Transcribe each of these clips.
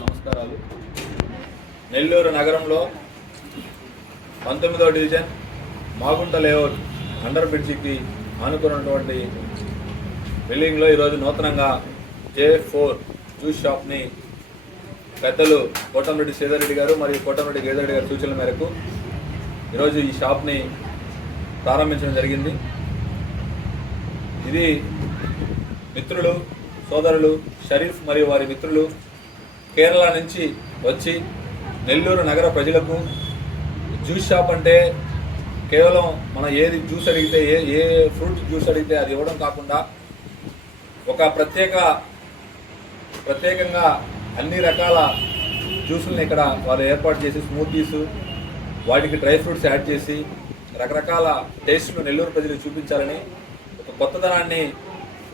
నమస్కారాలు. నెల్లూరు నగరంలో 19వ division Magunta layout under బ్రిడ్జికి ఆనుకున్నటువంటి బిల్డింగ్లో ఈరోజు నూతనంగా J4 జ్యూస్ షాప్ని పెద్దలు కోటంరెడ్డి శ్రీధర్రెడ్డి గారు మరియు కోటంరెడ్డి గిరిధర్రెడ్డి గారి సూచనల మేరకు ఈరోజు ఈ షాప్ని ప్రారంభించడం జరిగింది. ఇది మిత్రులు, సోదరులు షరీఫ్ మరియు వారి మిత్రులు కేరళ నుంచి వచ్చి నెల్లూరు నగర ప్రజలకు జ్యూస్ షాప్ అంటే కేవలం మనం ఏది జ్యూస్ అడిగితే ఏ ఫ్రూట్ జ్యూస్ అడిగితే అది ఇవ్వడం కాకుండా ఒక ప్రత్యేకంగా అన్ని రకాల జ్యూసులను ఇక్కడ వాళ్ళు ఏర్పాటు చేసి స్మూతీస్, వాటికి డ్రై ఫ్రూట్స్ యాడ్ చేసి రకరకాల టేస్ట్లు నెల్లూరు ప్రజలకు చూపించాలని, ఒక కొత్తదనాన్ని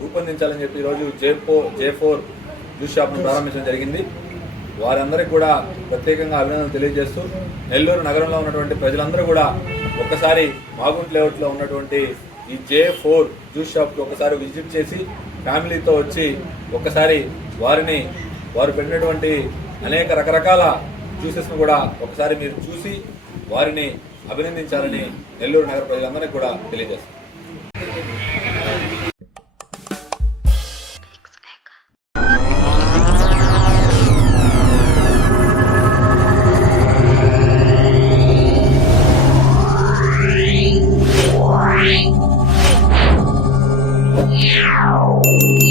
రూపొందించాలని చెప్పి ఈరోజు J4 జ్యూస్ షాప్ను ప్రారంభించడం జరిగింది. వారందరికీ కూడా ప్రత్యేకంగా అభినందనలు తెలియజేస్తూ నెల్లూరు నగరంలో ఉన్నటువంటి ప్రజలందరూ కూడా ఒక్కసారి మాగుంట లేఅవుట్లో ఉన్నటువంటి ఈ J4 జ్యూస్ షాప్కి ఒకసారి విజిట్ చేసి ఫ్యామిలీతో వచ్చి ఒక్కసారి వారు పెట్టినటువంటి అనేక రకరకాల జ్యూసెస్ను కూడా ఒకసారి మీరు చూసి వారిని అభినందించాలని నెల్లూరు నగర ప్రజలందరికీ కూడా తెలియజేస్తారు. Yeah.